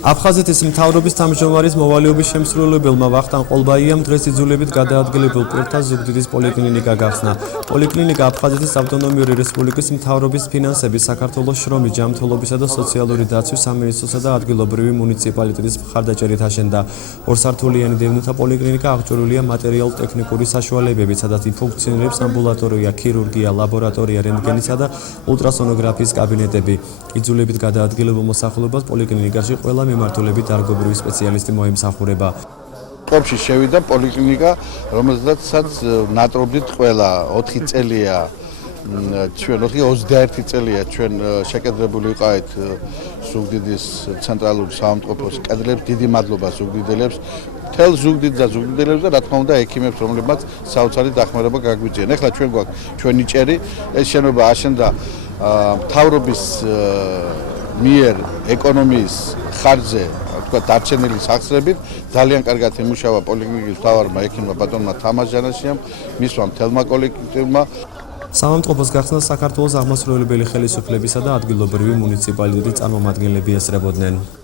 აფხაზეთის მთავრობის თავმჯდომარის მოვალეობის შემსრულებელმა ვახტანგ ყოლბაიამ დღეს იძულებით გადაადგილებულ პირთა ზუგდიდის პოლიკლინიკა გახსნა. პოლიკლინიკა აფხაზეთის ავტონომიური რესპუბლიკის მთავრობის ფინანსების, საქართველოს შრომის, ჯანმრთელობისა და სოციალური დაცვის სამინისტროსა და ადგილობრივი მუნიციპალიტეტის მხარდაჭერით აშენდა. ორსართულიანი დევნოთა პოლიკლინიკა აღჭურვილია მატერიალურ-ტექნიკური საშუალებებით, სადაც ფუნქციონირებს ამბულატორია, ქირურგია, ლაბორატორია, რენტგენისა და ულტრასონოგრაფიის კაბინეტები. იძულებით გადაადგილებულ მოსახლეობას პოლიკლინიკაში ყველა მიმართულებით დარგობრივი სპეციალისტი მოემსახურება. Ტოპში შევიდა პოლიკლინიკა, რომელსაც ნატრობდით ყველა 4 წელია, ჩვენ 21 წელია ჩვენ შეკადრებული ვიყავით ზუგდიდის ცენტრალური საავადმყოფოს კადრებს, დიდი მადლობა ზუგდიდელებს, მთელ ზუგდიდს და ზუგდიდელებს და რა თქმა უნდა ექიმებს, რომლებმაც საოცარი დახმარება გაგვიძიენ. ეხლა ჩვენ გვაქვს ჩვენი ჭერი, ეს შენობა აშენდა მთავრობის მიერ ეკონომიის ხარჯზე, თქვა დარჩენილი სახსრებით, ძალიან კარგად იმუშავა პოლიკლინიკის მთავარმა ექიმმა ბატონმა თამაზ ჯანაშიამ, მისმა მთელმა კოლექტივმა. საავადმყოფოს გახსნას საქართველოს აღმასრულებელი ხელისუფლებისა და ადგილობრივი მუნიციპალიტეტის წარმომადგენლები ესწრებოდნენ.